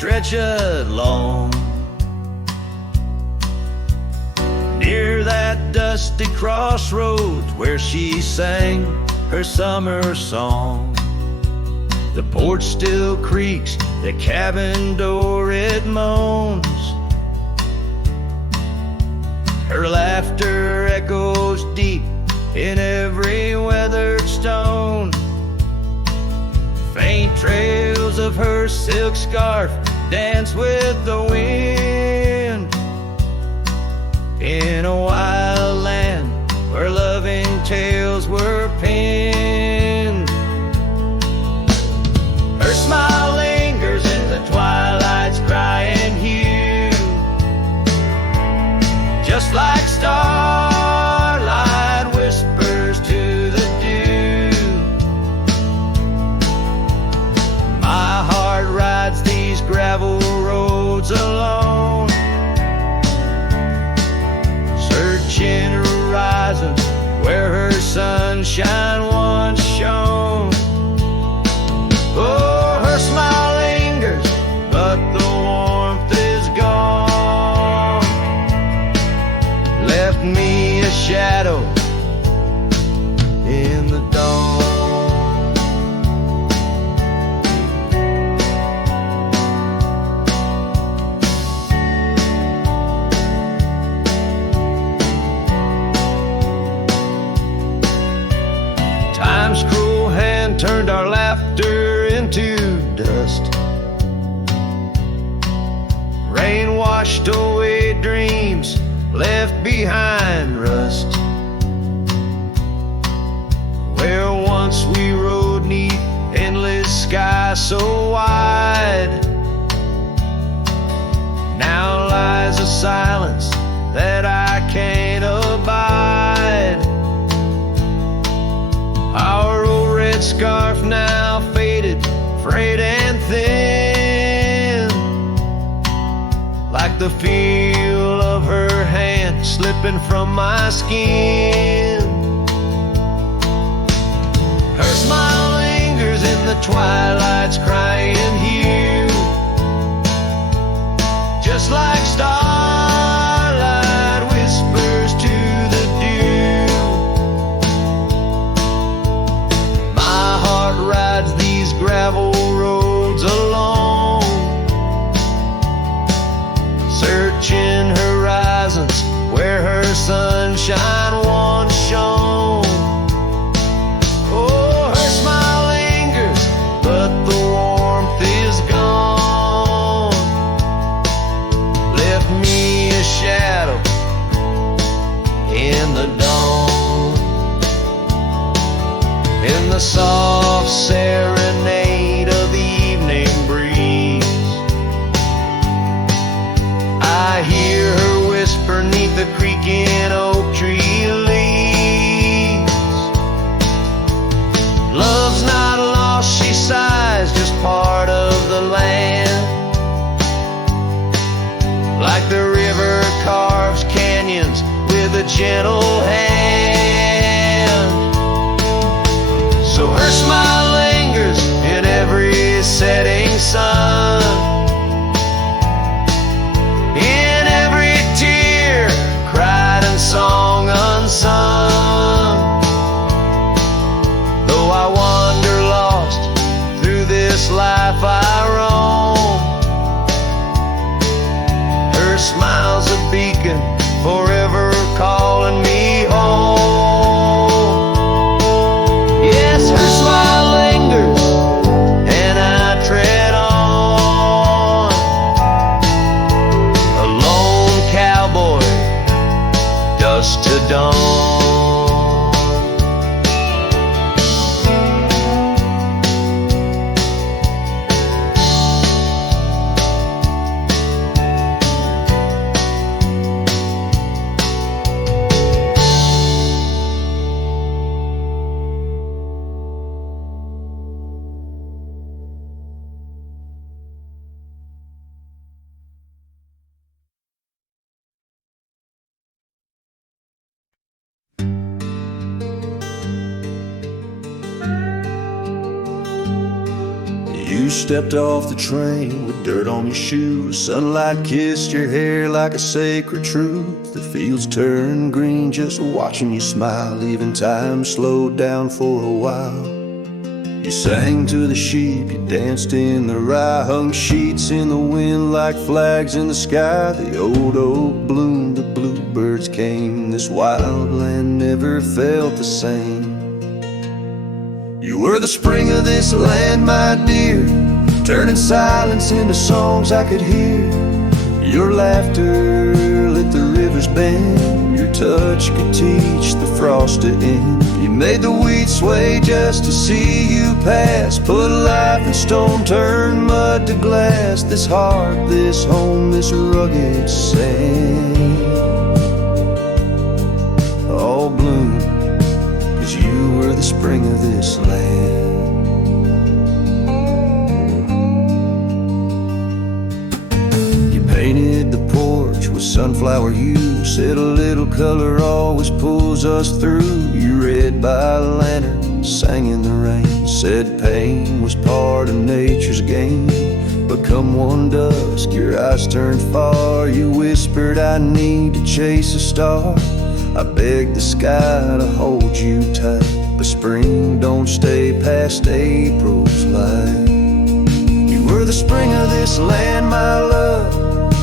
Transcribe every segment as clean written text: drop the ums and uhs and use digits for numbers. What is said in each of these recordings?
stretch along near that dusty crossroads where she sang her summer song. The porch still creaks, the cabin door it moans. Her laughter echoes deep in every weathered stone. Faint trails of her silk scarf dance with the wind in a wild land where loving tales were penned. Her smile lingers in the twilight's crying hue, just like starlight whispers to the dew. My heart rides these gravel roads alone, searching horizons where her sunshine once shone. Oh, her smile lingers, but the warmth is gone. Left me a shadow in the dawn. Time's cruel hand turned our laughter into dust. Rain washed away dreams, left behind rust. Where once we rode 'neath endless sky so wide, now lies a silence that I can't abide. Our old red scarf now faded, frayed and thin, like the feel of her hand slipping from my skin. Her smile lingers in the twilight's crying hue, just like starlight whispers to the dew. My heart rides these gravel roads alone, searching horizons where her sunshine once shone. Oh, her smile lingers, but the warmth is gone. Left me a shadow in the dawn. In the soft serenade of the evening breeze, I hear her whisper 'neath the creaking oak tree leaves. Love's not lost, she sighs, just part of the land. Like the river carves canyons with a gentle hand. So her smile lingers in every setting sun, in every tear cried and song unsung. Though I wander lost through this life I roam, her smile's a beacon forever calling me home. Yes, her smile lingers and I tread on, a lone cowboy, dusk to dawn. You stepped off the train with dirt on your shoes. Sunlight kissed your hair like a sacred truth. The fields turned green just watching you smile. Even time slowed down for a while. You sang to the sheep, you danced in the rye, hung sheets in the wind like flags in the sky. The old oak bloomed, the bluebirds came. This wild land never felt the same. You were the spring of this land, my dear, turning silence into songs I could hear. Your laughter lit the river's bend. Your touch could teach the frost to end. You made the weeds sway just to see you pass. Put life in stone, turn mud to glass. This heart, this home, this rugged sand all bloom, 'cause you were the spring of this land. You painted the porch with sunflower hue, said a little color always pulls us through. You read by lantern, sang in the rain, said pain was part of nature's game. But come one dusk, your eyes turned far. You whispered, I need to chase a star. I begged the sky to hold you tight, but spring don't stay past April's light. You were the spring of this land, my love,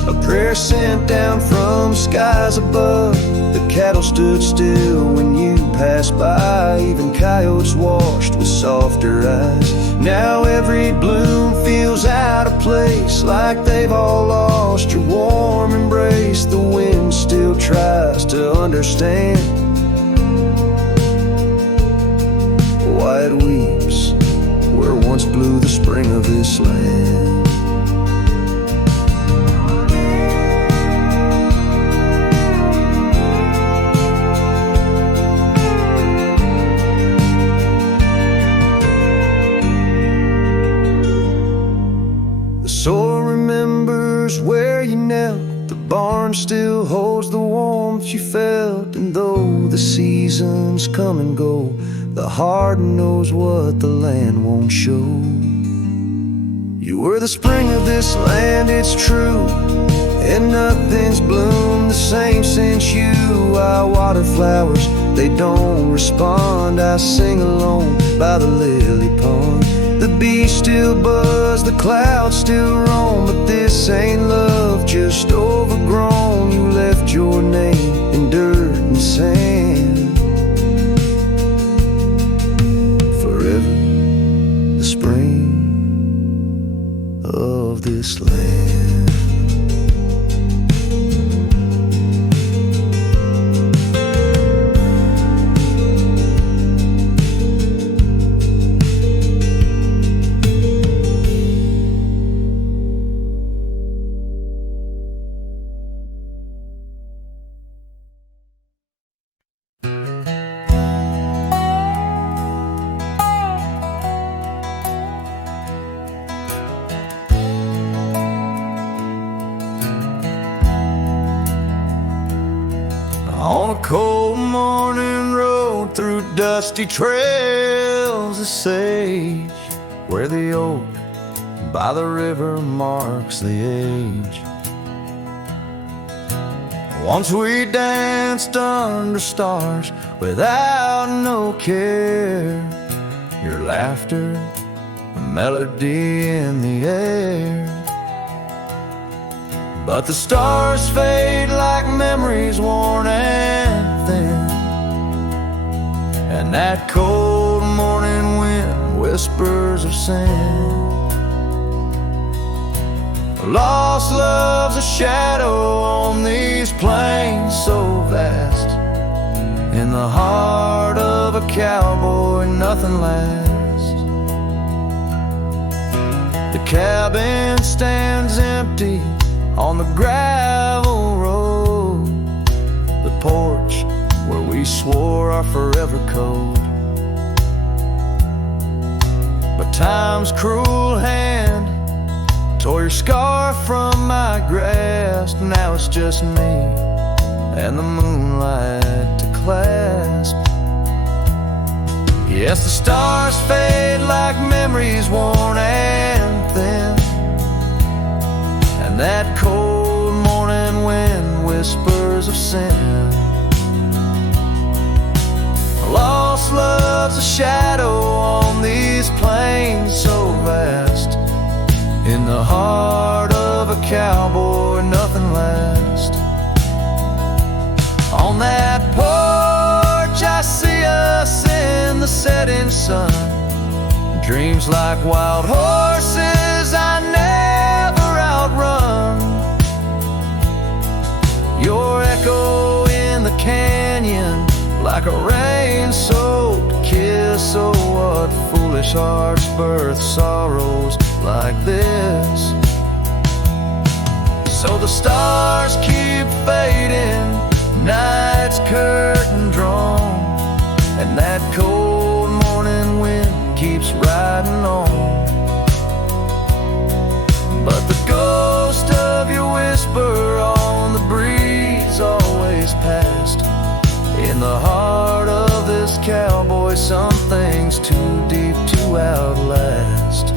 a prayer sent down from skies above. The cattle stood still when you passed by, even coyotes washed with softer eyes. Now every bloom feels out of place, like they've all lost your warm embrace. The wind still tries to understand why it weeps where once blew the spring of this land. Soil remembers where you knelt. The barn still holds the warmth you felt. And though the seasons come and go, the heart knows what the land won't show. You were the spring of this land, it's true, and nothing's bloomed the same since you. I water flowers, they don't respond. I sing alone by the lily pond. The bees still buzz, the clouds still roam, but this ain't love, just overgrown. You left your name in dirt and sand. Forever the spring of this land. On a cold morning road through dusty trails of sage, where the oak by the river marks the age. Once we danced under stars without no care, your laughter, a melody in the air. But the stars fade like memories worn and thin, and that cold morning wind whispers of sin. Lost love's a shadow on these plains so vast. In the heart of a cowboy nothing lasts. The cabin stands empty on the gravel road, the porch where we swore our forever code. But time's cruel hand tore your scarf from my grasp. Now it's just me and the moonlight to clasp. Yes, the stars fade like memories worn and sin. Lost love's a shadow on these plains so vast. In the heart of a cowboy, nothing lasts. On that porch I see us in the setting sun. Dreams like wild horses I never outrun. Your echo in the canyon like a rain-soaked kiss. Oh, what foolish hearts birth sorrows like this. So the stars keep fading, night's curtain drawn, and that cold morning wind keeps riding on. But the ghost of your whisper on the breeze always passed. In the heart of this cowboy, some things too deep to outlast.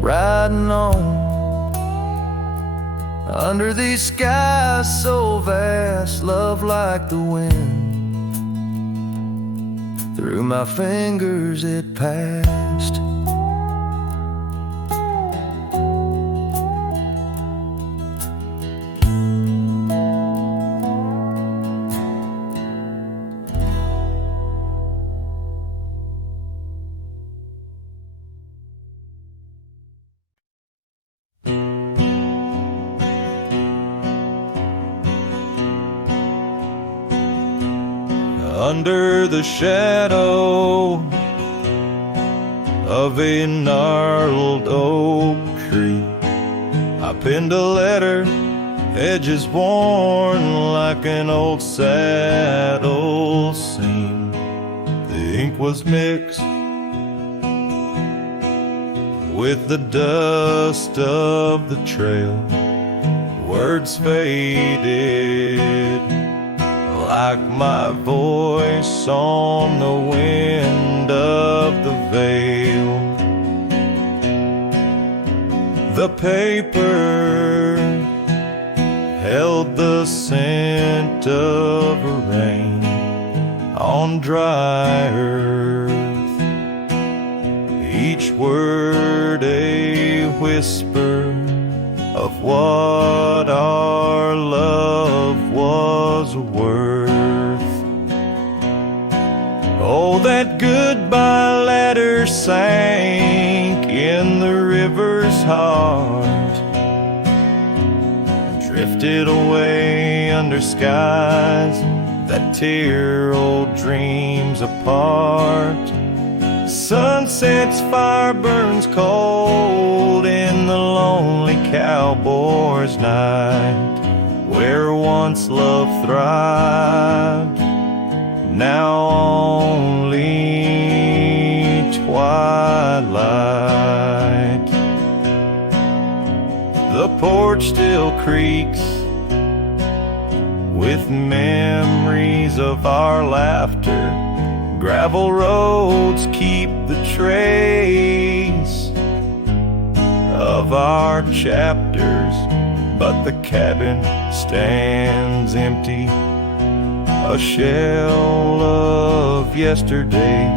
Riding on under these skies so vast, love like the wind. Through my fingers it passed. Under the shadow of a gnarled oak tree, I penned a letter, edges worn like an old saddle seam. The ink was mixed with the dust of the trail. Words faded like my voice on the wind of the veil. The paper held the scent of rain on dry earth, each word a whisper of what our love was worth. Oh, that goodbye letter sank in the river's heart, drifted away under skies that tear old dreams apart. Sunset's fire burns cold in the lonely cowboy's night, where once love thrived, now only twilight. The porch still creaks with memories of our laughter. Gravel roads keep the trace of our chapters, but the cabin stands empty, a shell of yesterday,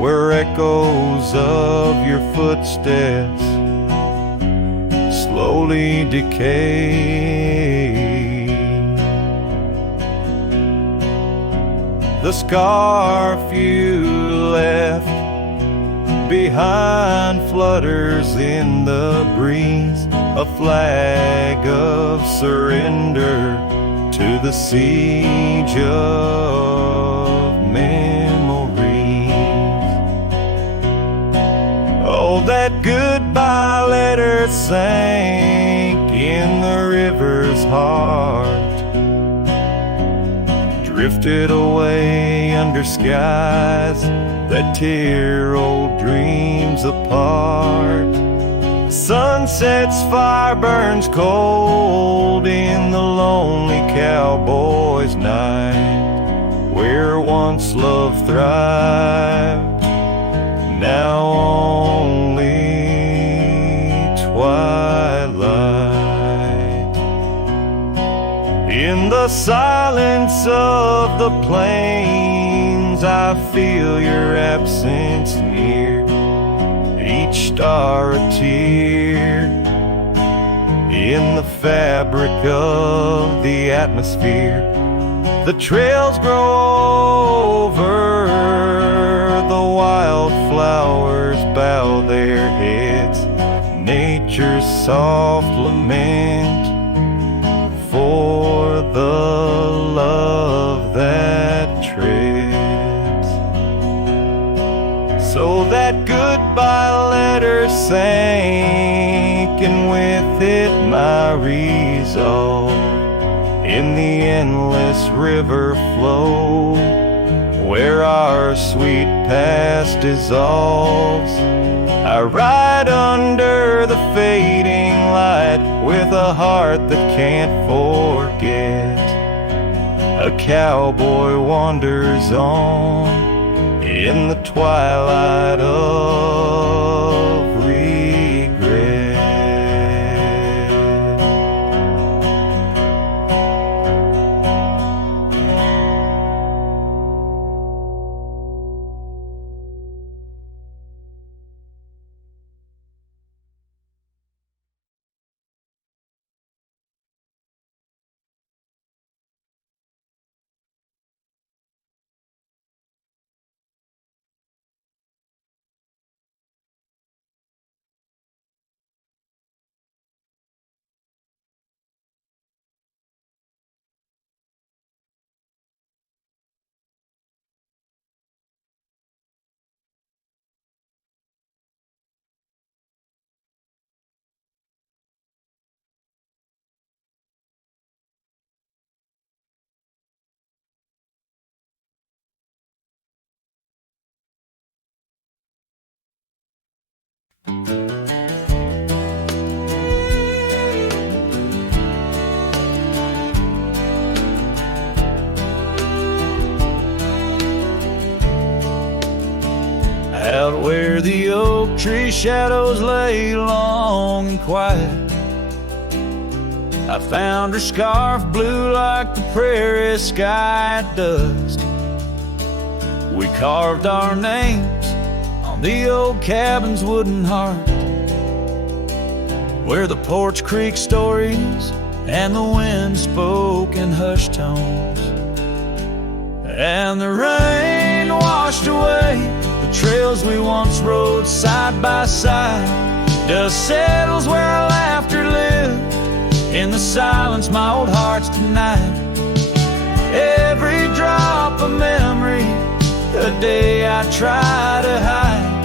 where echoes of your footsteps slowly decay. The scarf you left behind flutters in the breeze, a flag of surrender to the siege of memories. Oh, that goodbye letter sank in the river's heart, drifted away under skies that tear old dreams apart. Sunset's fire burns cold in the lonely cowboy's night, where once love thrived, now only twilight. the silence of the plains, I feel your absence near, each star a tear in the fabric of the atmosphere. The trails grow over, the wildflowers bow their heads, nature's soft lament for the love that treads. So that goodbye letter sank, and with it my resolve in the endless river flow, where our sweet past dissolves. I ride under the fading light with a heart that can't forget. A cowboy wanders on in the twilight of regret. Out where the oak tree shadows lay long and quiet, I found her scarf blue like the prairie sky at dusk. We carved our names on the old cabin's wooden heart, where the porch creaked stories and the wind spoke in hushed tones. And the rain washed away the trails we once rode side by side. Dust settles where our laughter lived in the silence my old heart's denied. Every drop of memory, a day I try to hide.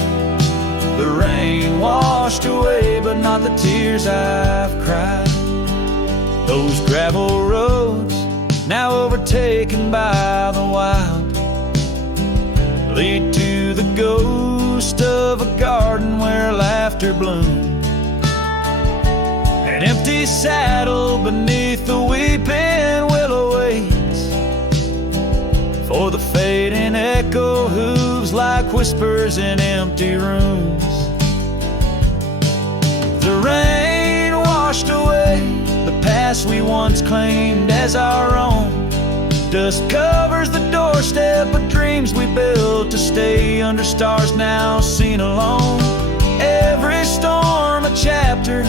The rain washed away, but not the tears I've cried. Those gravel roads, now overtaken by the wild, lead to the ghost of a garden where laughter bloomed. An empty saddle beneath the weeping willow waits for the fading echo hooves like whispers in empty rooms. The rain washed away the past we once claimed as our own. Dust covers the doorstep of dreams we built to stay under stars now seen alone. Every storm a chapter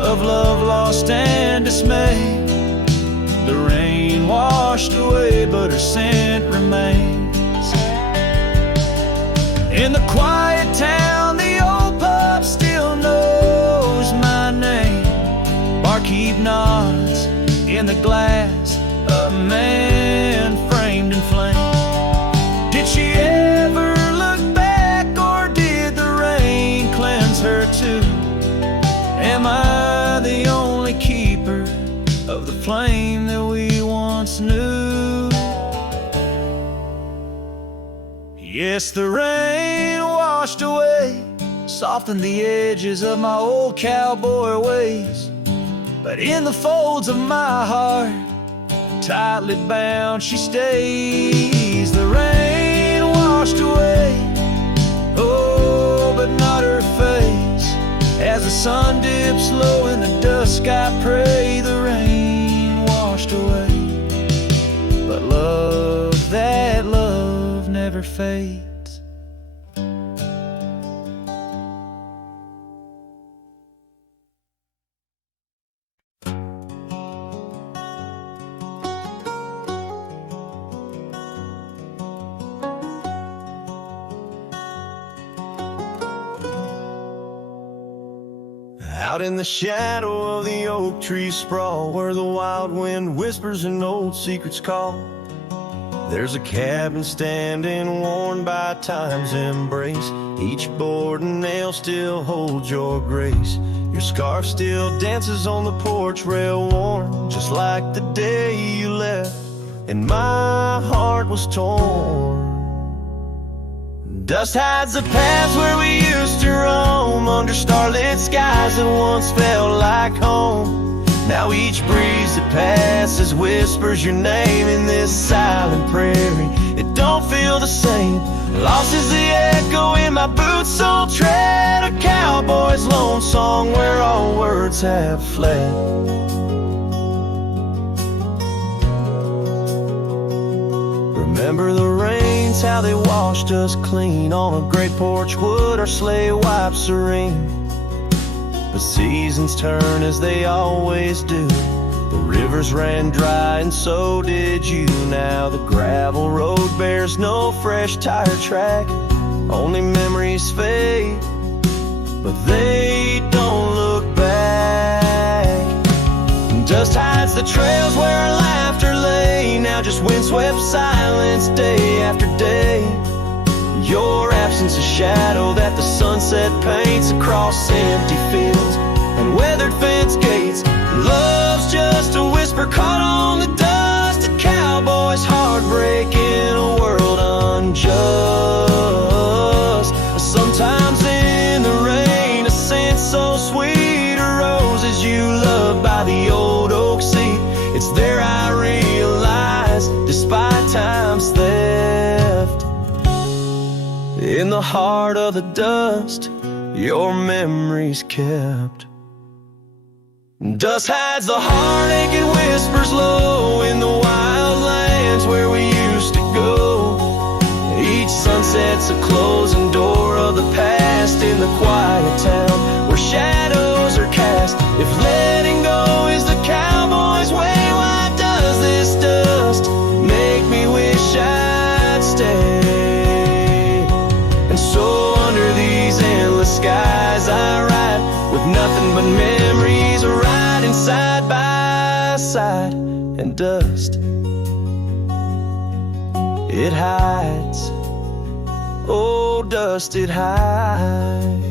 of love lost and dismay. The rain washed away, but her scent remains. In the quiet town, the old pub still knows my name. Barkeep nods in the glass, a man framed in flame. Did she ever look back, or did the rain cleanse her too? Am I the only keeper of the flame that we once knew? Yes, the rain washed away, softened the edges of my old cowboy ways. But in the folds of my heart, tightly bound she stays. The rain washed away, oh, but not her face. As the sun dips low in the dusk, I pray the rain washed away. never fades. Out in the shadow of the oak tree sprawl, where the wild wind whispers and old secrets call, there's a cabin standing worn by time's embrace. Each board and nail still holds your grace. Your scarf still dances on the porch rail, worn just like the day you left, and my heart was torn. Dust hides the paths where we used to roam, under starlit skies that once felt like home. Now each breeze that passes whispers your name in this silent prairie. It don't feel the same. Lost is the echo in my boots, so tread a cowboy's lone song where all words have fled. Remember the rains, how they washed us clean. On a great porch wood our sleigh wipes serene. But seasons turn as they always do. The rivers ran dry and so did you. Now the gravel road bears no fresh tire track. Only memories fade, but they don't look back. Dust hides the trails where our laughter lay. Now just windswept silence day after day. Your absence a shadow that the sunset paints across empty fields and weathered fence gates. Love's just a whisper caught on the dust. A cowboy's heartbreak in a world unjust. Sometimes in the rain, a scent so sweet arose as you loved by the old oak seat. It's there I realize, despite time's theft, in the heart of the dust, your memory's kept. Dust hides the heartache and whispers low in the wild lands where we used to go. Each sunset's a closing door of the past in the quiet town where shadows are cast. If letting go is the cowboy's way, why does this dust make me wish I'd stay? And so under these endless skies I ride, with nothing but memories riding side by side. And dust, it hides, oh dust, it hides.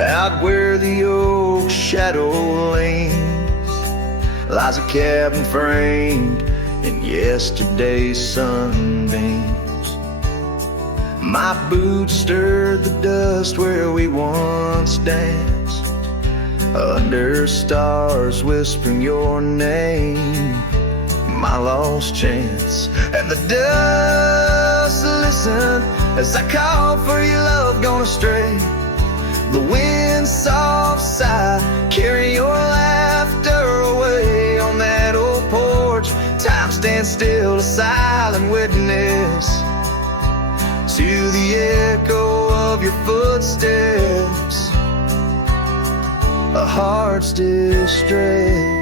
Out where the oak shadow leans lies a cabin framed in yesterday's sunbeams. My boots stirred the dust where we once danced, under stars whispering your name, my lost chance. And the dust listened as I called for your love gone astray. The wind's soft sigh carry your laughter away. On that old porch, time stands still, a silent witness to the echo of your footsteps, a heart's distress.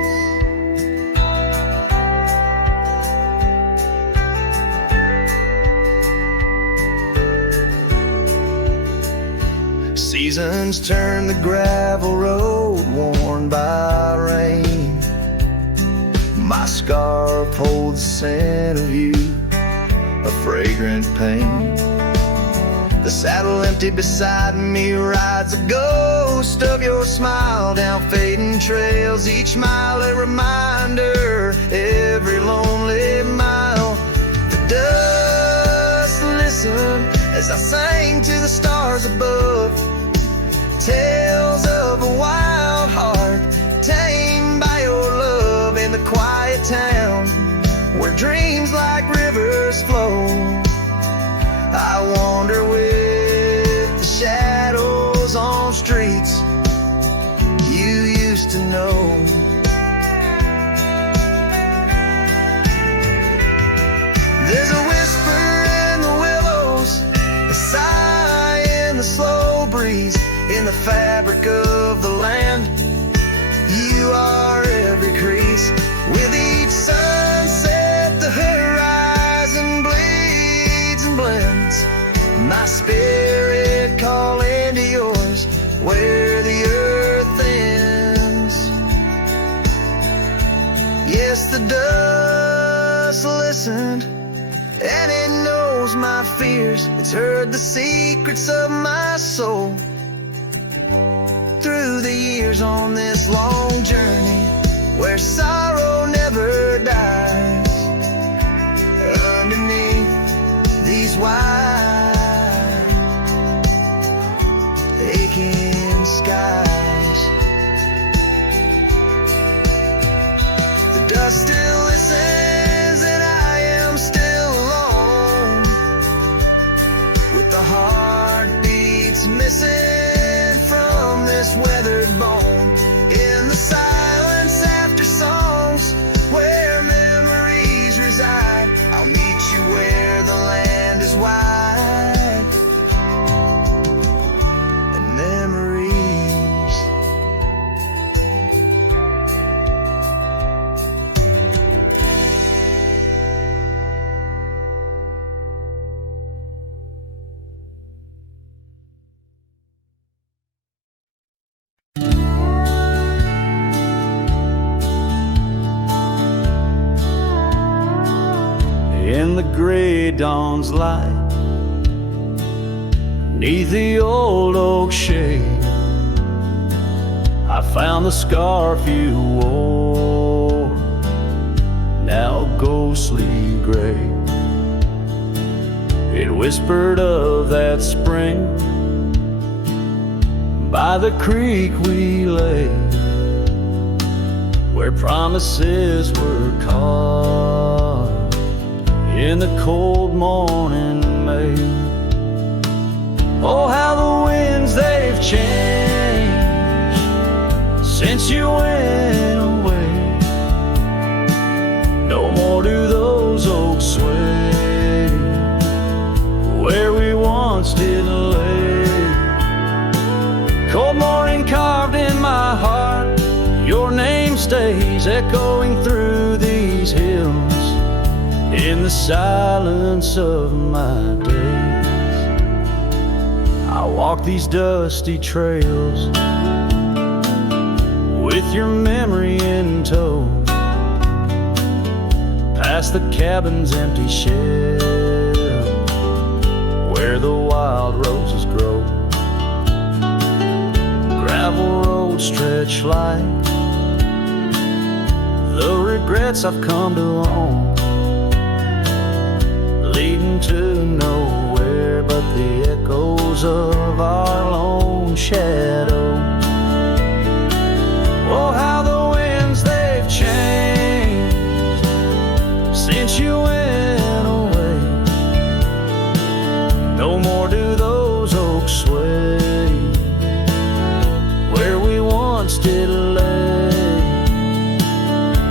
Seasons turn the gravel road worn by rain. My scarf holds the scent of you, a fragrant pain. The saddle empty beside me rides a ghost of your smile down fading trails. Each mile a reminder, every lonely mile. The dust listened as I sang to the stars above. Tales of a wild heart tamed by your love in the quiet town where dreams like rivers flow. I wander with the shadows on streets you used to know. There's a whisper in the willows, a sigh in the slow breeze, in the fabric of the land. You are every crease. With each sunset the horizon bleeds and blends, my spirit calling to yours where the earth ends. Yes, the dust listened and it knows my fears. It's heard the secrets of my soul through the years on this long journey where sorrow never dies. Underneath these wide aching skies, the dust still listens and I am still alone, with the heartbeats missing from this weathered bone. In the silence after songs where memories reside, I'll meet you where the land is wide and memories. In the gray dawn's light, 'neath the old oak shade, I found the scarf you wore, now ghostly gray. It whispered of that spring by the creek we lay, where promises were caught in the cold morning May. Oh, how the winds they've changed since you went away. No more do those oaks sway where we once did lay. Cold morning carved in my heart, your name stays echoing through these hills in the silence of my days. I walk these dusty trails with your memory in tow, past the cabin's empty shell where the wild roses grow. Gravel roads stretch like the regrets I've come to own, leading to nowhere but the echoes of our lone shadow. Oh, how the winds they've changed since you went away. No more do those oaks sway where we once did lay.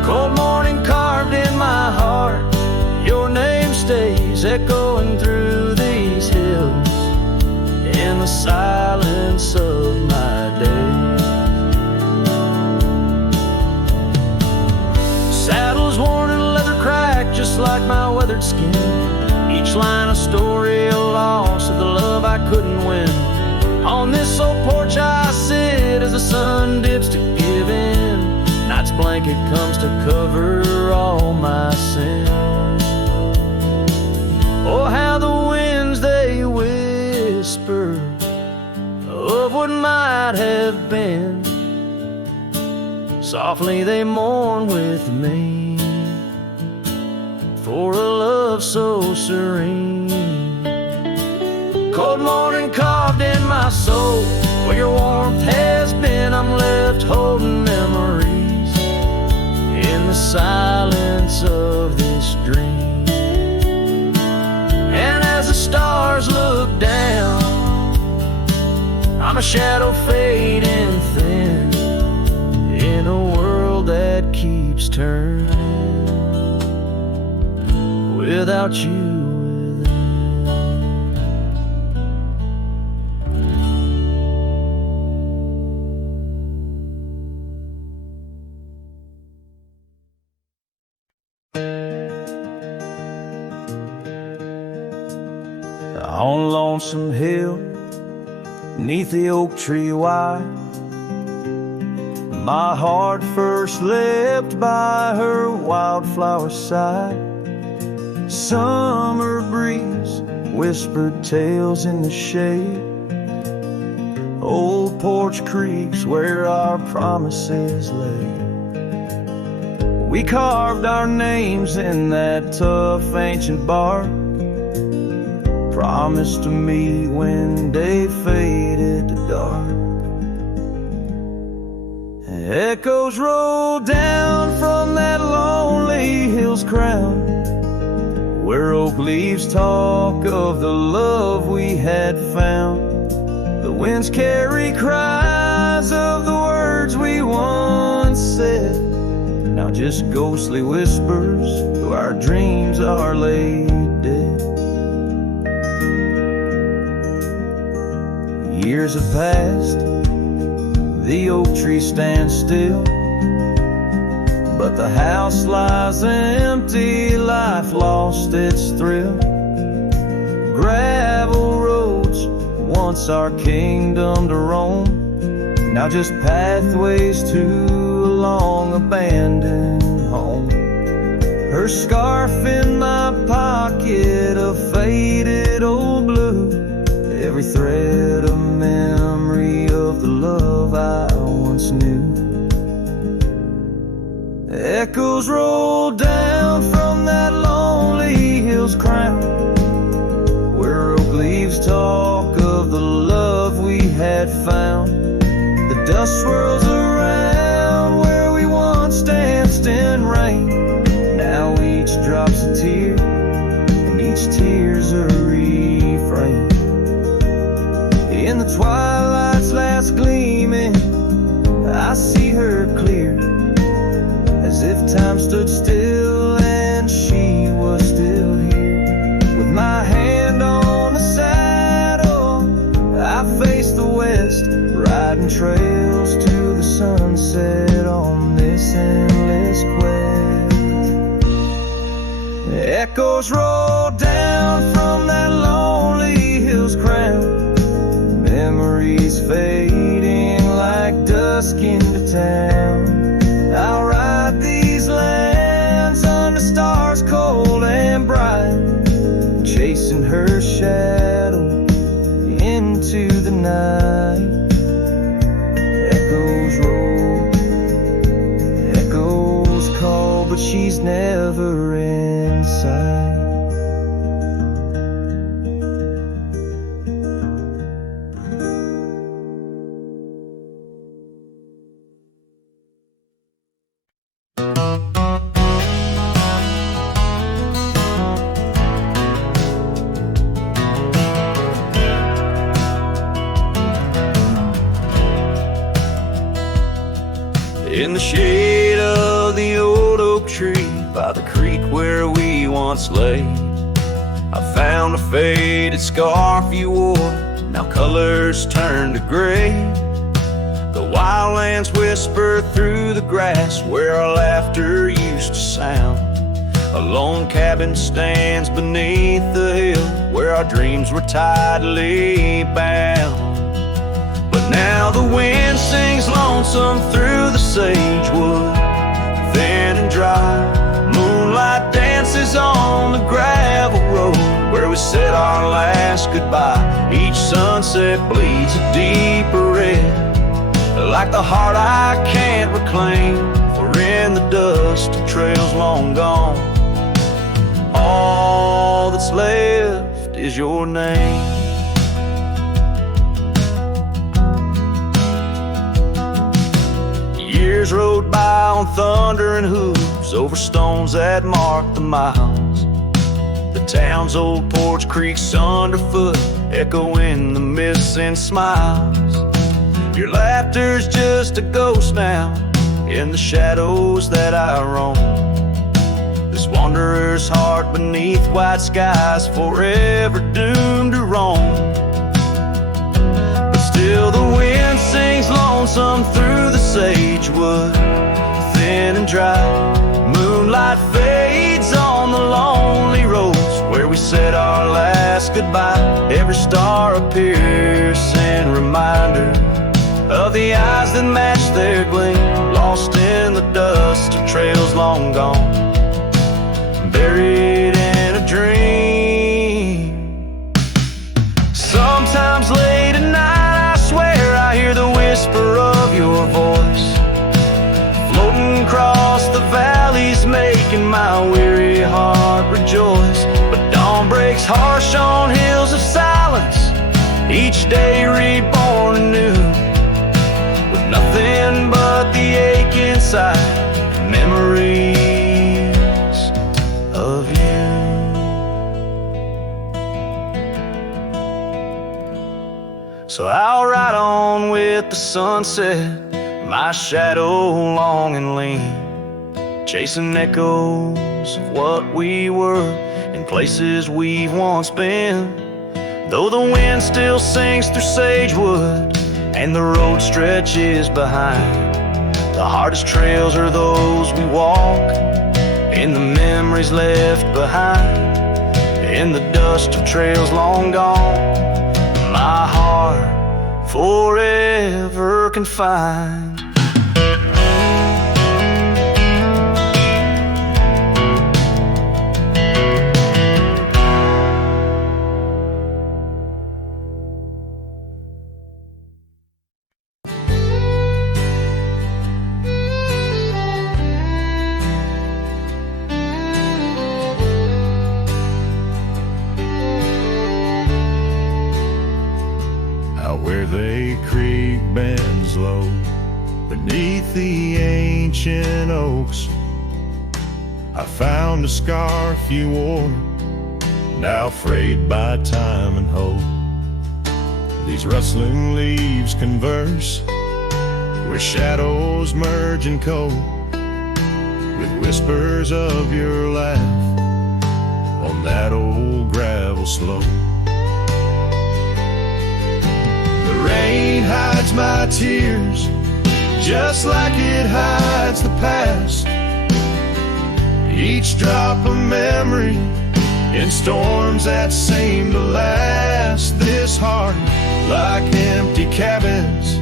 Cold morning carved in my heart, your name stays echoing through these hills in the silence of my days. Saddles worn and leather cracked just like my weathered skin, each line a story, a loss of the love I couldn't win. On this old porch I sit as the sun dips to give in, night's blanket comes to cover all my sins. Oh, how the winds they whisper of what might have been, softly they mourn with me for a love so serene. Cold morning carved in my soul, where your warmth I'm a shadow fading thin in a world that keeps turning without you. On Lonesome Hill, neath the oak tree wide, my heart first leapt by her wildflower side. Summer breeze whispered tales in the shade. Old Porch Creek's where our promises lay. We carved our names in that tough ancient bark, promised to meet when day faded to dark. Echoes roll down from that lonely hill's crown, where oak leaves talk of the love we had found. The winds carry cries of the words we once said, now just ghostly whispers though our dreams are laid dead. Years have passed, the oak tree stands still, but the house lies empty, life lost its thrill. Gravel roads, once our kingdom to roam, now just pathways to a long abandoned home. Her scarf in my pocket, a faded old blue, every thread a memory of the love I once knew. Echoes roll down from that lonely hill's crown, where oak leaves talk of the love we had found. The dust swirls around where we once danced in rain, now each drop's a tear and each tear's a refrain. In the twilight's last gleaming, I see her clear, as if time stood still and she was still here. With my hand on the saddle, I face the west, riding trails to the sunset on this endless quest. Echoes roll down from that lonely hill's crown, memories fading like dusk into town. I'll ride these lands under stars cold and bright, chasing her shadow into the night. Echoes roll, echoes call, but she's never in sight. In the shade of the old oak tree by the creek where we once lay, I found a faded scarf you wore, now colors turned to gray. The wildlands whisper through the grass where our laughter used to sound. A lone cabin stands beneath the hill where our dreams were tightly bound. But now the wind sings lonesome through the sagewood, thin and dry. Moonlight dances on the gravel road where we said our last goodbye. Each sunset bleeds a deeper red, like the heart I can't reclaim. We're in the dust of trails long gone, all that's left is your name. Years rode by on thundering hooves over stones that marked the miles. The town's old porch creaks underfoot, echoing the missing smiles. master's just a ghost now in the shadows that I roam. This wanderer's heart beneath white skies, forever doomed to roam. But still the wind sings lonesome through the sagewood, thin and dry. Moonlight fades on the lonely roads where we said our last goodbye. Every star a piercing reminder of the eyes that match their gleam, lost in the dust of trails long gone, buried in a dream. Sometimes late at night I swear I hear the whisper of your voice, floating across the valleys, making my weary heart rejoice. But dawn breaks harsh on hills of silence, each day reborn anew, with nothing but the ache inside, memories of you. So I'll ride on with the sunset, my shadow long and lean, chasing echoes of what we were in places we've once been. Though the wind still sings through sagewood and the road stretches behind, the hardest trails are those we walk in the memories left behind, in the dust of trails long gone, my heart forever confined. Where the creek bends low beneath the ancient oaks, I found a scarf you wore, now frayed by time and hope. These rustling leaves converse where shadows merge and cope, with whispers of your laugh on that old gravel slope. Rain hides my tears just like it hides the past, each drop a memory in storms that seem to last. This heart, like empty cabins,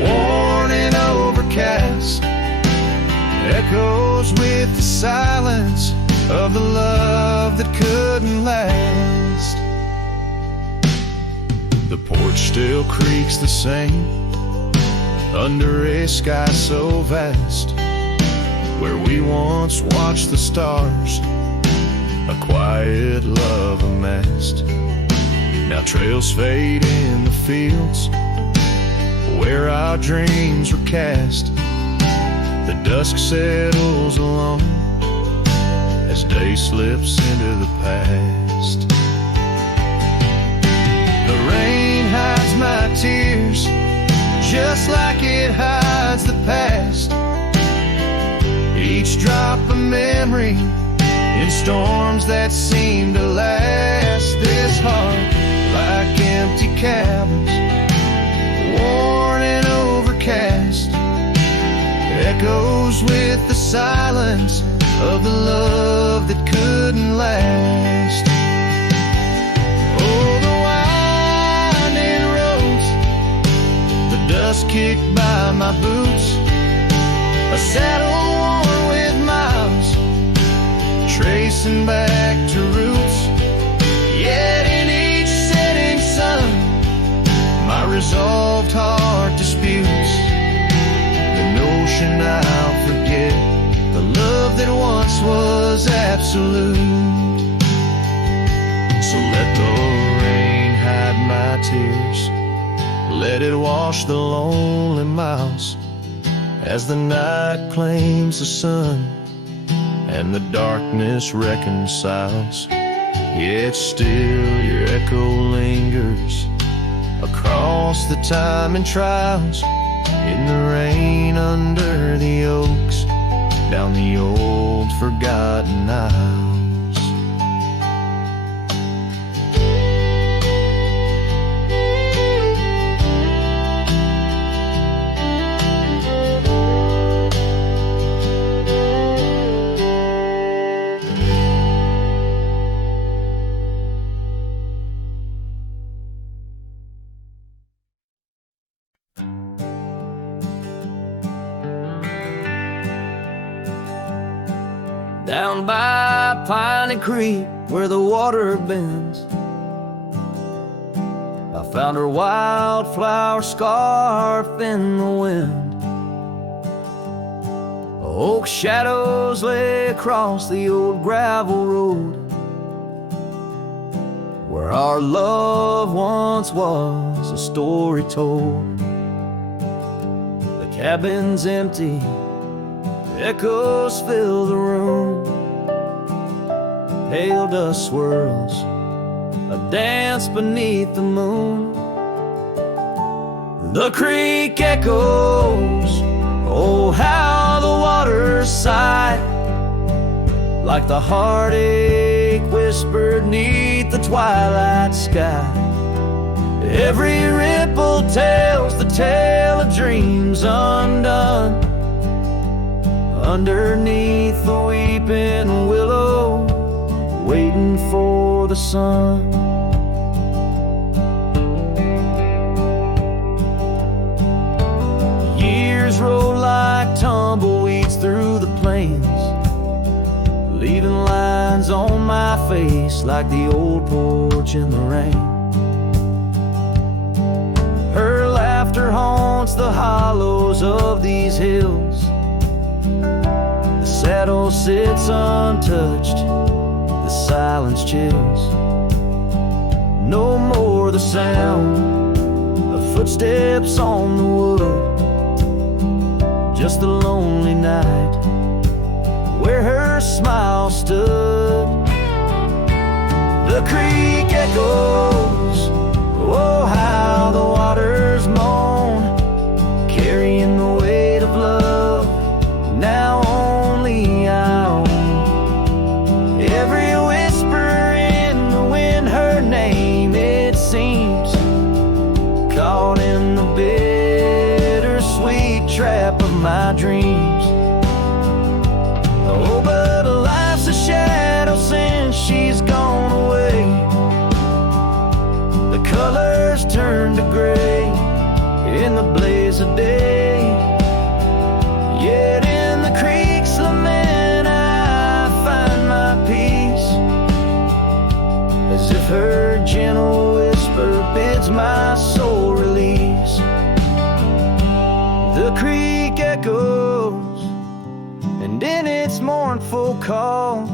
worn and overcast, echoes with the silence of the love that couldn't last. The porch still creaks the same under a sky so vast, where we once watched the stars, a quiet love amassed. Now trails fade in the fields where our dreams were cast. The dusk settles alone as day slips into the past. The rain hides my tears just like it hides the past, each drop a memory in storms that seem to last. This heart, like empty cabins, worn and overcast, echoes with the silence of the love that couldn't last. Oh, the winding roads, the dust kicked by my boots, a saddle worn with miles, tracing back to roots. Yet in each setting sun, my resolved heart disputes the notion I'll forget the love that once was absolute. So let the rain hide my tears, let it wash the lonely miles, as the night claims the sun and the darkness reconciles. Yet still your echo lingers across the time and trials, in the rain under the oaks, down the old forgotten aisles. Down by Piney Creek where the water bends, I found her wildflower scarf in the wind. Oak shadows lay across the old gravel road where our love once was a story told. The cabin's empty, echoes fill the room, pale dust swirls a dance beneath the moon. The creek echoes, oh how the waters sigh, like the heartache whispered neath the twilight sky. Every ripple tells the tale of dreams undone, underneath the weeping willow, waiting for the sun. Years roll like tumbleweeds through the plains, leaving lines on my face like the old porch in the rain. Her laughter haunts the hollows of these hills, saddle sits untouched, the silence chills. No more the sound of footsteps on the wood, just the lonely night where her smile stood. The creek echoes, oh how the waters moan, carrying the weight of love now only I own. Every whisper in the wind, her name it seems, caught in the bittersweet trap of my dreams. Oh, but life's a shadow since she's gone away. The colors turn to gray in the blaze of day. Yet in the creek's lament I find my peace, as if her gentle whisper bids my soul release. The creek echoes, and in its mournful call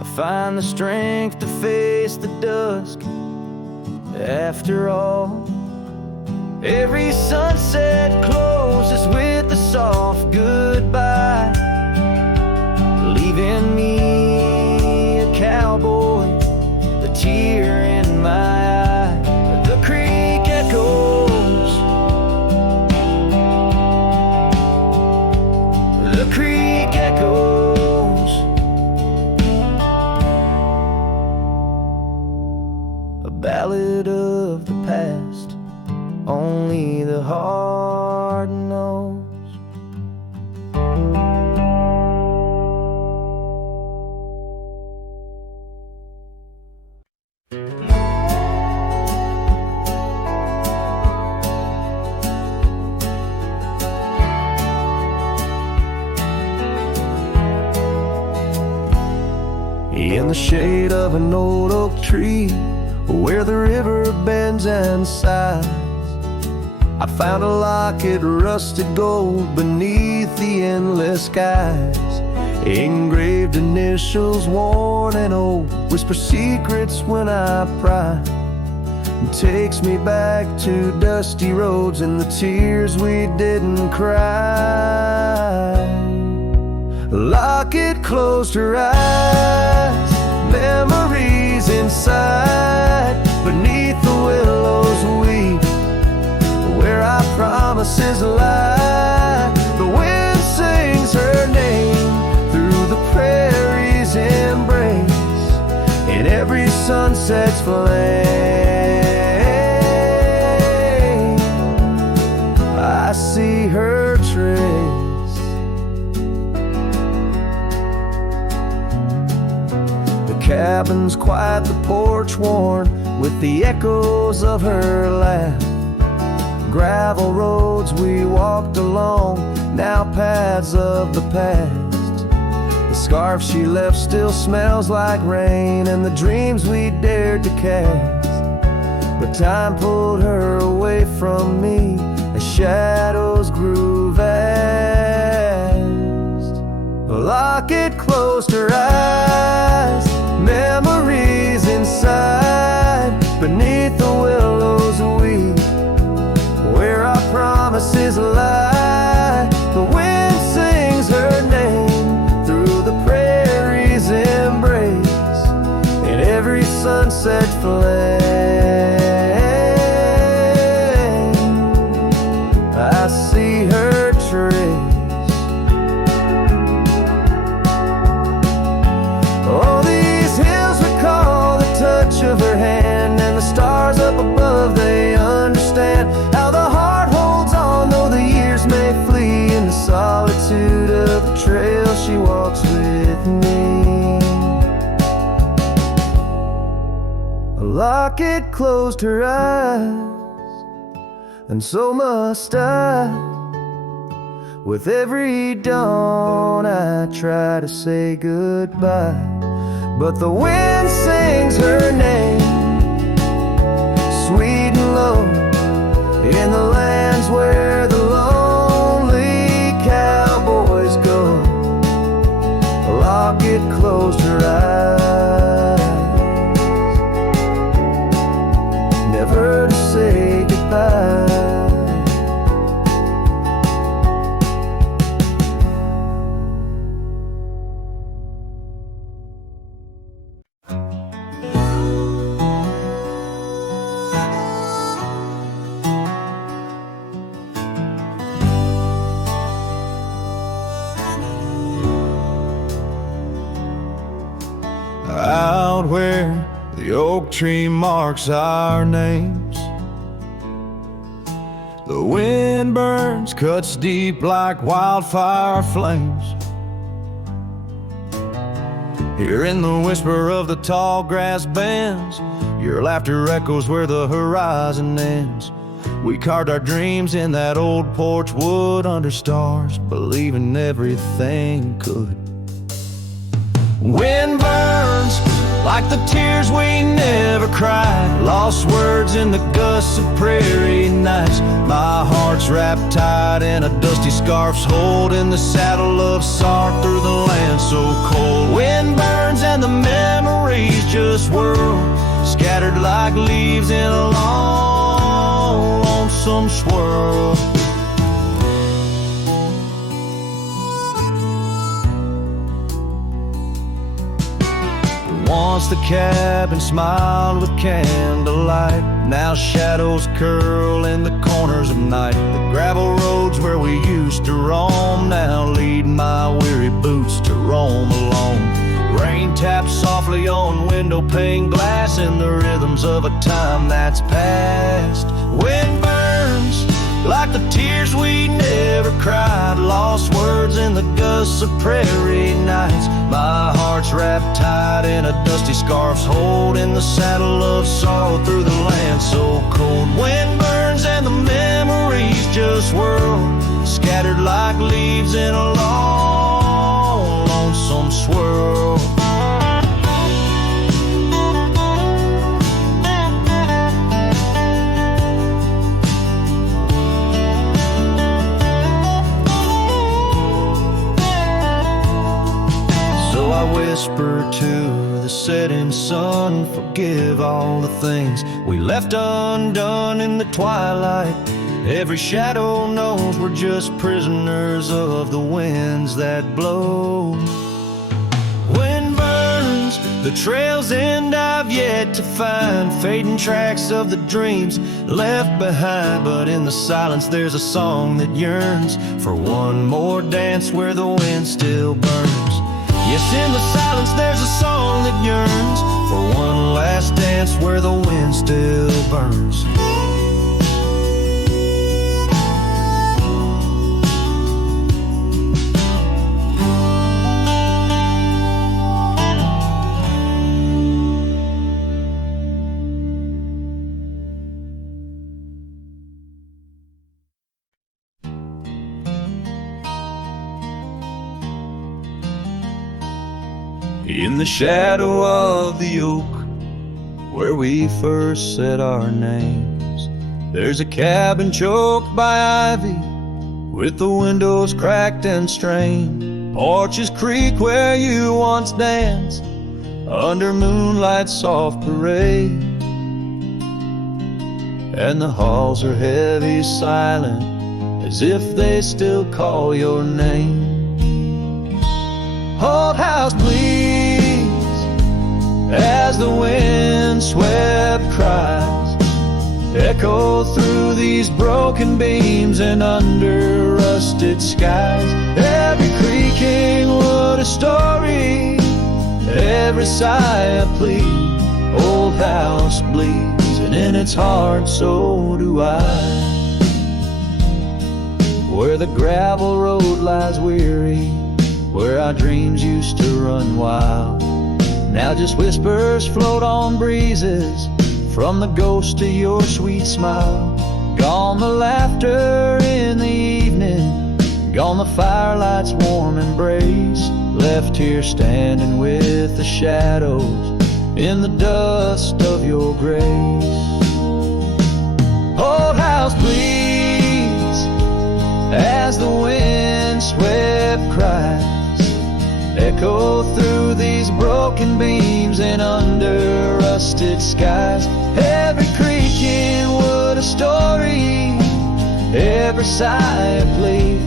I find the strength to face the dusk. After all, every sunset closes with a soft goodbye, leaving me a cowboy, the tear in my eye. The creek echoes, the creek echoes, a ballad of the past only the heart knows. In the shade of an old oak tree, where the river bends and sighs, I found a locket, rusted gold beneath the endless skies. Engraved initials, worn and old, whisper secrets when I pry. It takes me back to dusty roads and the tears we didn't cry. Locket closed her eyes, memories inside. Beneath the willows weep, promises a lie. The wind sings her name through the prairie's embrace, in every sunset's flame. I see her trace. The cabin's quiet, the porch worn with the echoes of her laugh. Gravel roads we walked along, now paths of the past. The scarf she left still smells like rain, and the dreams we dared to cast. But time pulled her away from me as shadows grew vast. The locket closed her eyes, memories inside, beneath the willows weep, where our promises lie. The wind sings her name through the prairie's embrace, in every sunset flame. I see her trace. All these hills recall the touch of her hand, and the stars up above, they understand how the heart holds on, though the years may flee, in the solitude of the trail she walks with me. A locket closed her eyes, and so must I. With every dawn I try to say goodbye, but the wind sings her name, sweet and low, in the lands where the lonely cowboys go. A locket closed her eyes, never to say goodbye. Out where the oak tree marks our names, the wind burns, cuts deep like wildfire flames. Hearing the whisper of the tall grass bends, your laughter echoes where the horizon ends. We carved our dreams in that old porch wood under stars, believing everything could. Wind burns like the tears we never cried, lost words in the gusts of prairie nights. My heart's wrapped tight in a dusty scarf's hold, in the saddle of sorrow through the land so cold. Wind burns and the memories just whirl, scattered like leaves in a long, lonesome swirl. Once the cabin smiled with candlelight, now shadows curl in the corners of night. The gravel roads where we used to roam now lead my weary boots to roam alone. Rain taps softly on window pane glass in the rhythms of a time that's past. Wind burns like the tears we never cried, lost words in the gusts of prairie nights. My heart's wrapped tight in a dusty scarf's hold, in the saddle of sorrow through the land so cold. Wind burns and the memories just whirl, scattered like leaves in a long, lonesome swirl. I whisper to the setting sun, forgive all the things we left undone in the twilight. Every shadow knows we're just prisoners of the winds that blow. Wind burns The trail's end I've yet to find, fading tracks of the dreams left behind. But in the silence there's a song that yearns for one more dance where the wind still burns. Yes, in the silence there's a song that yearns for one last dance where the wind still burns. In the shadow of the oak, where we first said our names, there's a cabin choked by ivy, with the windows cracked and strained. Porches creak where you once danced, under moonlight's soft parade. And the halls are heavy, silent, as if they still call your name. Old house, please, as the wind-swept cries echo through these broken beams and under rusted skies. Every creaking wood a story, every sigh a plea. Old house bleeds, and in its heart so do I. Where the gravel road lies weary, where our dreams used to run wild, now just whispers float on breezes from the ghost of your sweet smile. Gone the laughter in the evening, gone the firelight's warm embrace, left here standing with the shadows in the dust of your grace. Old house, please, as the wind swept cries echo through these broken beams and under rusted skies. Every creaking wood a story, every sigh a plea.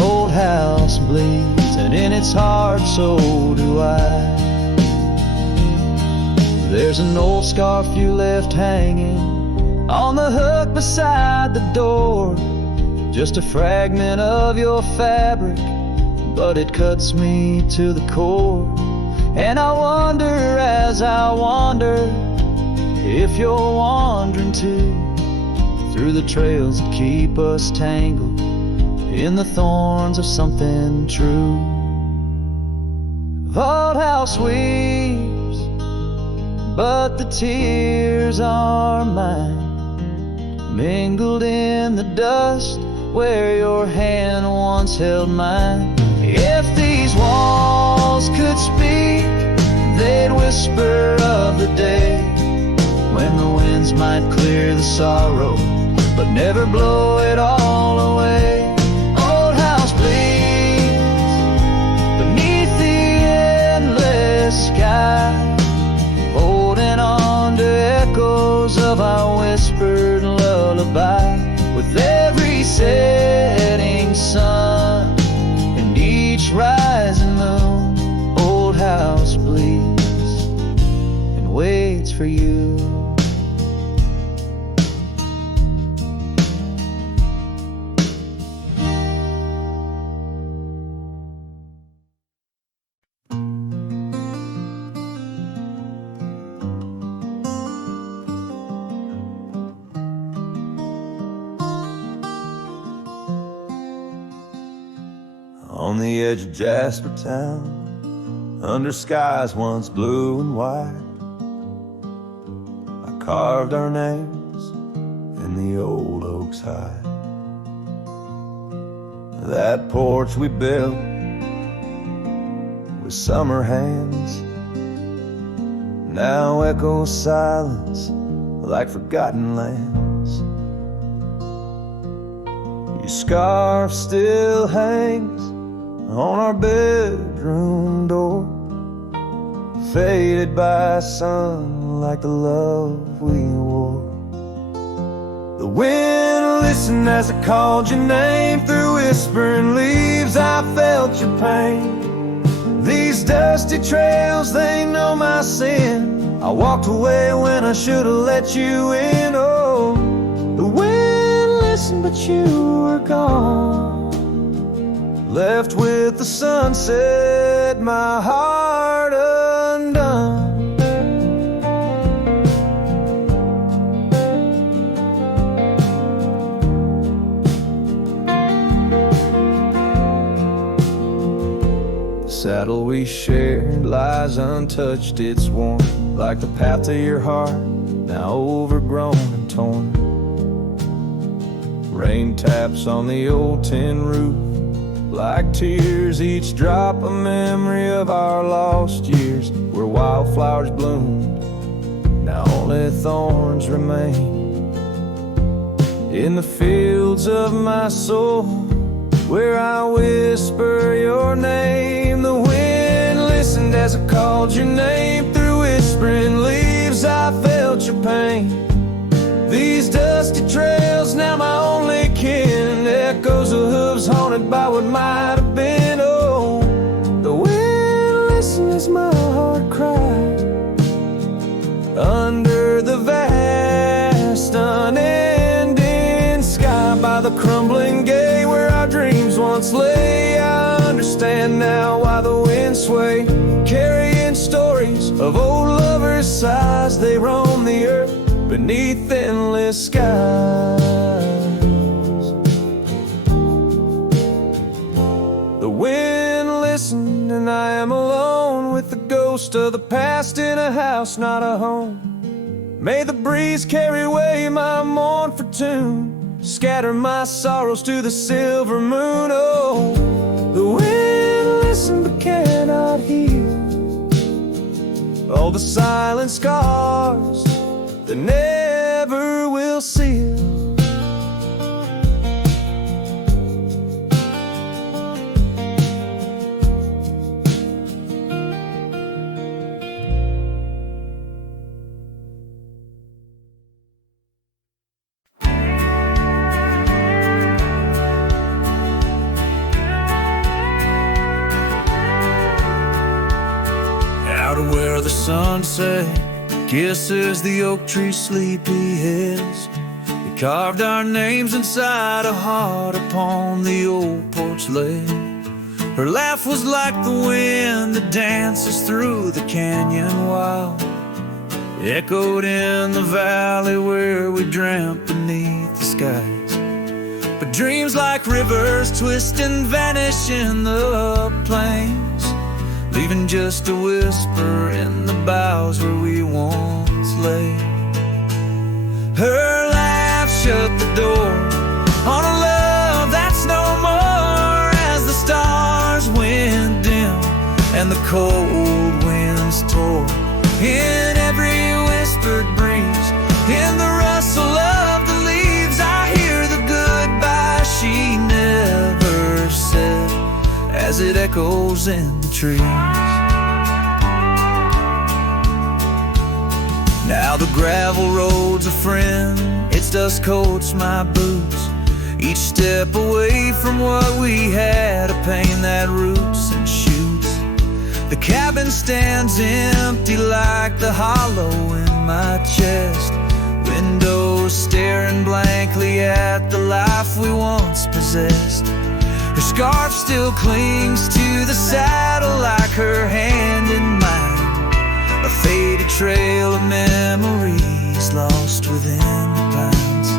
Old house bleeds, and in its heart so do I. There's an old scarf you left hanging on the hook beside the door, just a fragment of your fabric, but it cuts me to the core. And I wonder as I wander if you're wandering too, through the trails that keep us tangled in the thorns of something true. Old house weeps, but the tears are mine, mingled in the dust where your hand once held mine. If these walls could speak, they'd whisper of the day when the winds might clear the sorrow, but never blow it all away. Old house bleeds beneath the endless sky, holding on to echoes of our whispered lullaby. With every setting sun, rising moon, old house bleeds and waits for you. On the edge of Jasper Town, under skies once blue and white, I carved our names in the old oak's hide. That porch we built with summer hands now echoes silence like forgotten lands. Your scarf still hangs on our bedroom door, faded by sun like the love we wore. The wind listened as I called your name through whispering leaves. I felt your pain. These dusty trails, they know my sin. I walked away when I should have let you in. Oh, the wind listened, but you were gone. Left with the sunset, my heart undone. The saddle we shared lies untouched, it's worn like the path to your heart, now overgrown and torn. Rain taps on the old tin roof like tears, each drop a memory of our lost years, where wildflowers bloomed, now only thorns remain. In the fields of my soul, where I whisper your name, the wind listened as I called your name. Through whispering leaves I felt your pain. These dusty trails, now my only kin, echoes of hooves haunted by what might have been. Oh, the wind listened as my heart cried under the vast unending sky. By the crumbling gate where our dreams once lay, I understand now why the wind sway, carrying stories of old lovers' sighs. They roam the earth beneath endless skies. The wind listened, and I am alone with the ghost of the past in a house, not a home. May the breeze carry away my mournful tune, scatter my sorrows to the silver moon. Oh, the wind listened but cannot heal all the silent scars that never will seal. Out of where the sunset kisses the oak tree sleepy heads, we carved our names inside a heart upon the old porch ledge. Her laugh was like the wind that dances through the canyon wild, echoed in the valley where we dreamt beneath the skies. But dreams like rivers twist and vanish in the plains, leaving just a whisper in the boughs where we once lay. Her laugh shut the door on a love that's no more, as the stars went dim and the cold winds tore. In every whispered breeze, in the rustle of the leaves, I hear the goodbye she never said as it echoes in the trees. Now the gravel road's a friend, its dust coats my boots, each step away from what we had, a pain that roots and shoots. The cabin stands empty like the hollow in my chest, windows staring blankly at the life we once possessed. Her scarf still clings to the saddle like her hand in mine, a faded trail of memories lost within the pines.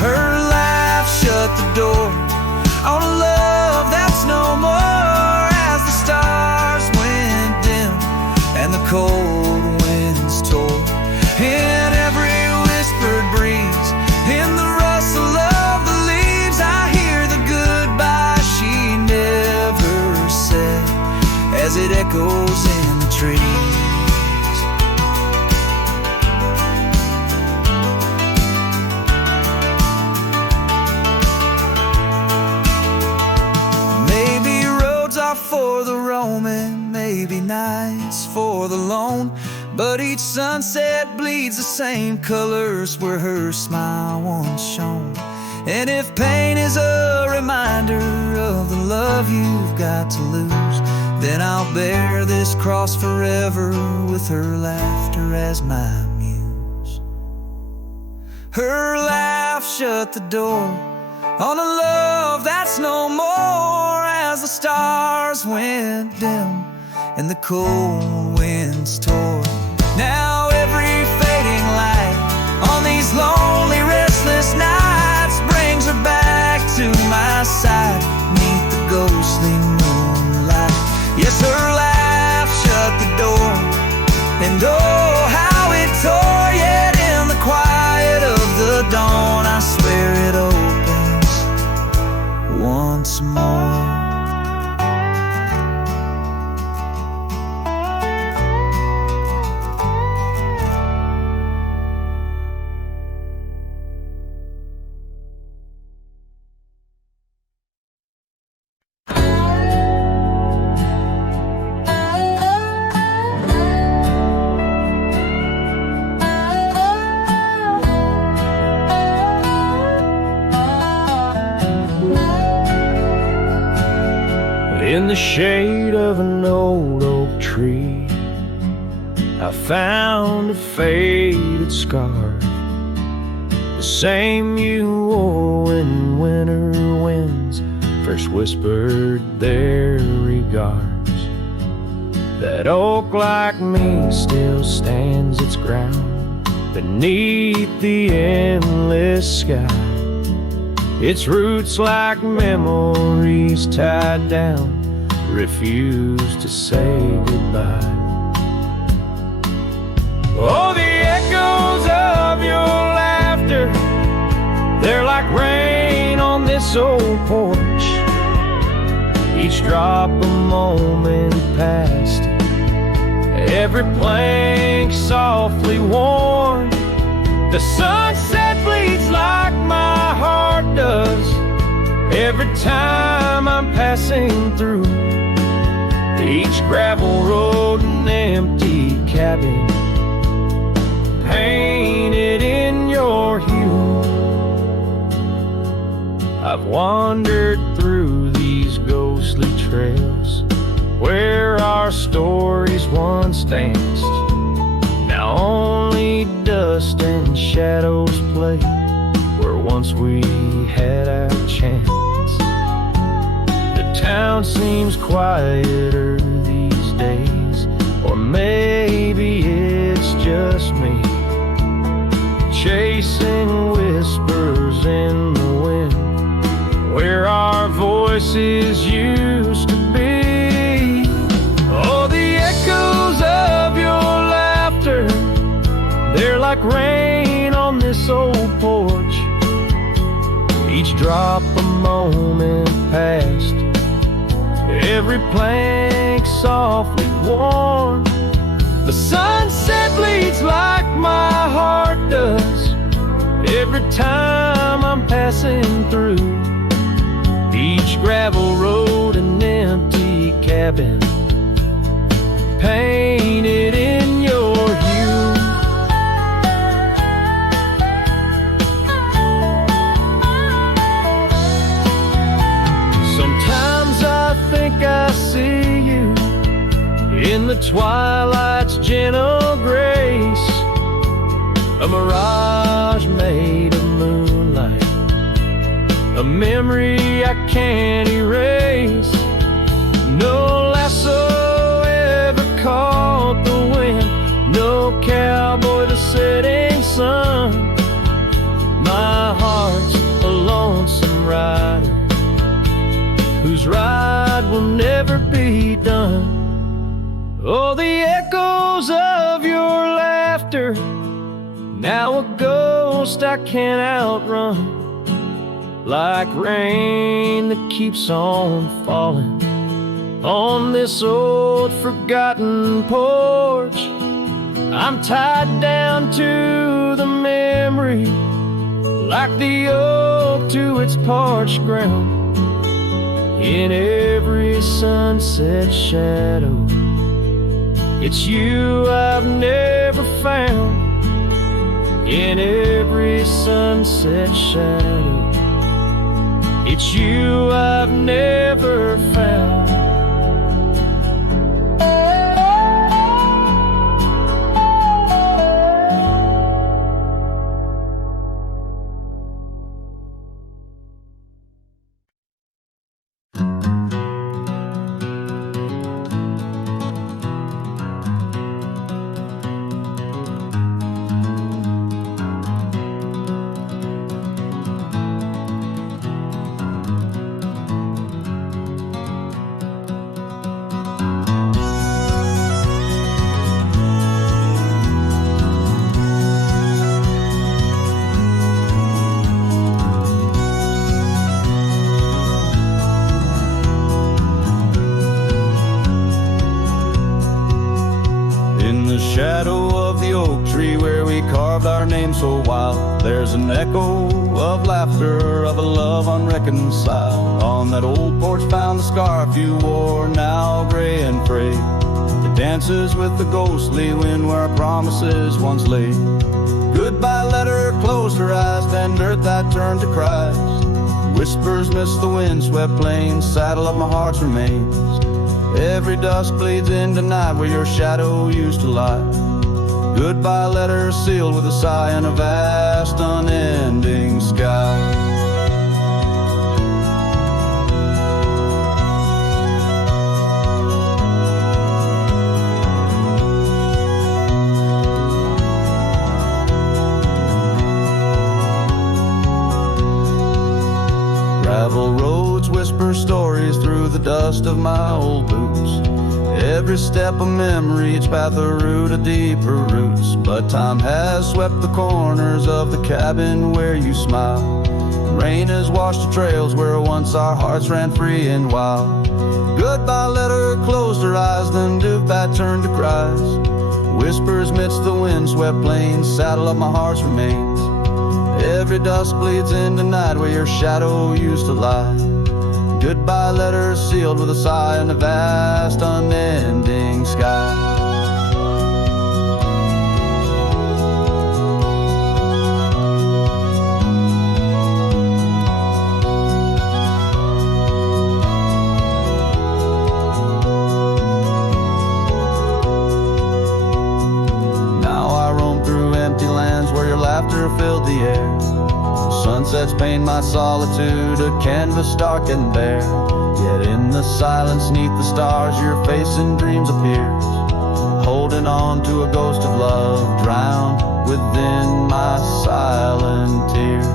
Her laugh shut the door on a love that's no more, as the stars went dim and the cold winds tore. In every whispered breeze, in the rustle of the leaves, I hear the goodbye she never said as it echoes in the trees. Maybe roads are for the roaming, maybe nights for the lone, but each sunset bleeds the same colors where her smile once shone. And if pain is a reminder of the love you've got to lose, then I'll bear this cross forever with her laughter as my muse. Her laugh shut the door on a love that's no more, as the stars went dim and the cold winds tore. Now every fading light on these lonely, restless nights brings her back to my side, neath the ghostly moonlight. Yes, her laugh shut the door, and oh, how it tore. Yet in the quiet of the dawn, I swear it opens once more. In the shade of an old oak tree, I found a faded scarf, the same you wore when winter winds first whispered their regards. That oak, like me, still stands its ground beneath the endless sky, its roots like memories tied down, refuse to say goodbye. Oh, the echoes of your laughter, they're like rain on this old porch, each drop a moment past, every plank softly worn. The sunset bleeds like my heart does every time I'm passing through each gravel road and empty cabin, painted in your hue. I've wandered through these ghostly trails where our stories once danced. Now only dust and shadows play where once we had our chance. The town seems quieter these days, or maybe it's just me, chasing whispers in the wind where our voices used to be. Oh, the echoes of your laughter, they're like rain on this old porch, each drop a moment past, every plank softly worn. The sunset bleeds like my heart does every time I'm passing through each gravel road and empty cabin, painted in your hue. Sometimes I think I see you in the twilight's gentle grace, a mirage made of moonlight, a memory I can't erase. No lasso ever caught the wind, no cowboy the setting sun. My heart's a lonesome rider whose ride will never be done. Oh, the echoes of your laughter, now a ghost I can't outrun, like rain that keeps on falling on this old forgotten porch. I'm tied down to the memory, like the oak to its parched ground. In every sunset shadow, it's you I've never found. In every sunset shadow, it's you I've never found. our name so wild. There's an echo of laughter, of a love unreconciled. On that old porch found the scarf you wore, now gray and frayed. It dances with the ghostly wind where our promises once lay. Goodbye letter closed her eyes, then earth I turned to Christ. Whispers miss the wind-swept plains, saddle of my heart's remains. Every dusk bleeds into night where your shadow used to lie. Goodbye letter sealed with a sigh and a vast unending sky. Gravel roads whisper stories through the dust of my old boots. Every step a memory, each path a root of deeper roots. But time has swept the corners of the cabin where you smile. Rain has washed the trails where once our hearts ran free and wild. Goodbye letter closed her eyes, then Duvat turned to Christ. Whispers midst the wind-swept plains, saddle of my heart's remains. Every dusk bleeds into night where your shadow used to lie. Goodbye letter sealed with a sigh in the vast unending sky. Now I roam through empty lands where your laughter filled the air. Sunsets paint my solitude, a canvas stark and bare. Yet in the silence neath the stars your face in dreams appears, holding on to a ghost of love drowned within my silent tears.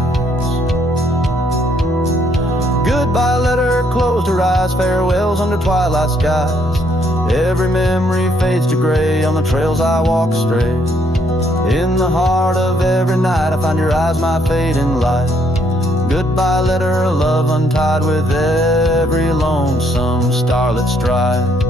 Goodbye letter closed her eyes, farewells under twilight skies. Every memory fades to gray on the trails I walk astray. In the heart of every night I find your eyes, my fading light. Goodbye letter, a love untied with every lonesome starlit stride.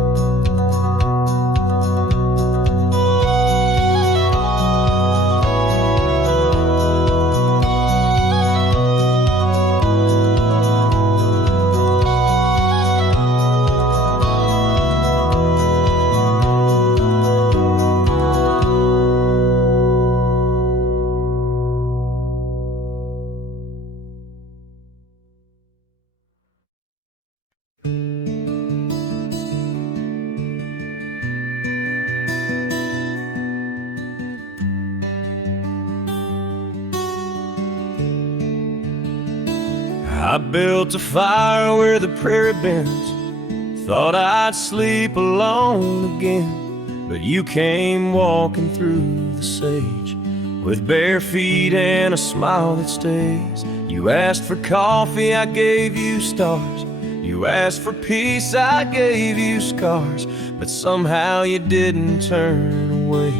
I built a fire where the prairie bends, thought I'd sleep alone again. But you came walking through the sage with bare feet and a smile that stays. You asked for coffee, I gave you stars. You asked for peace, I gave you scars. But somehow you didn't turn away.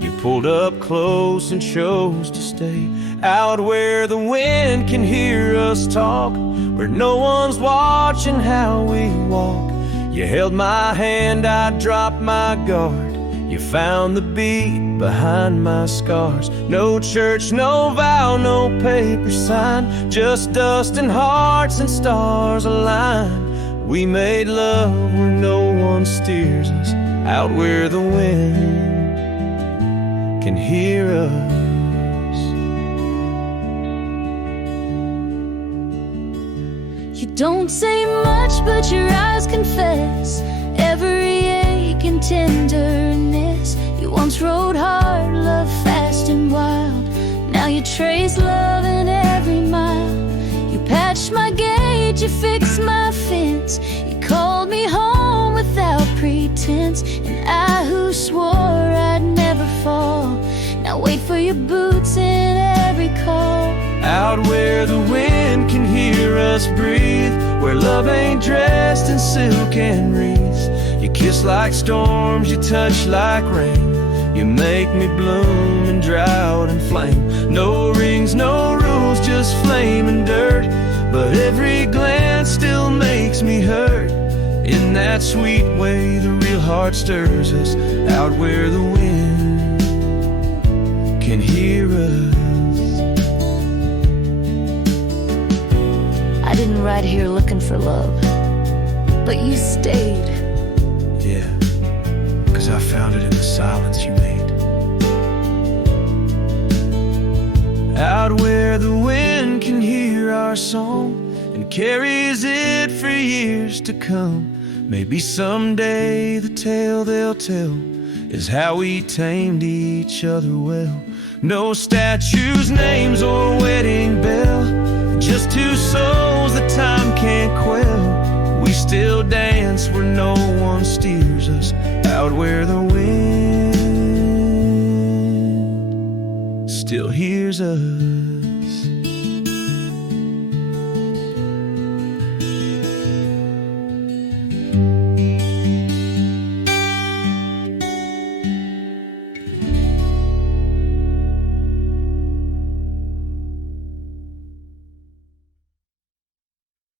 You pulled up close and chose to stay out where the wind can hear us talk, where no one's watching how we walk. You held my hand, I dropped my guard. You found the beat behind my scars. No church, no vow, no paper sign, just dust and hearts and stars aligned. We made love where no one steers us, out where the wind can hear us. You don't say much, but your eyes confess every ache and tenderness. You once rode hard, loved fast and wild. Now you trace love in every mile. You patched my gate, you fixed my fence. You called me home without pretense. And I who swore I'd never fall, now wait for your boots in every call. Out where the wind can hear us breathe, where love ain't dressed in silk and wreaths. You kiss like storms, you touch like rain. You make me bloom in drought and flame. No rings, no rules, just flame and dirt. But every glance still makes me hurt. In that sweet way the real heart stirs us, out where the wind can hear us. I didn't ride here looking for love, but you stayed. Yeah, 'cause I found it in the silence you made. Out where the wind can hear our song and carries it for years to come. Maybe someday the tale they'll tell is how we tamed each other well. No statues, names, or wedding bell, just two souls that time can't quell. We still dance where no one steers us, out where the wind still hears us.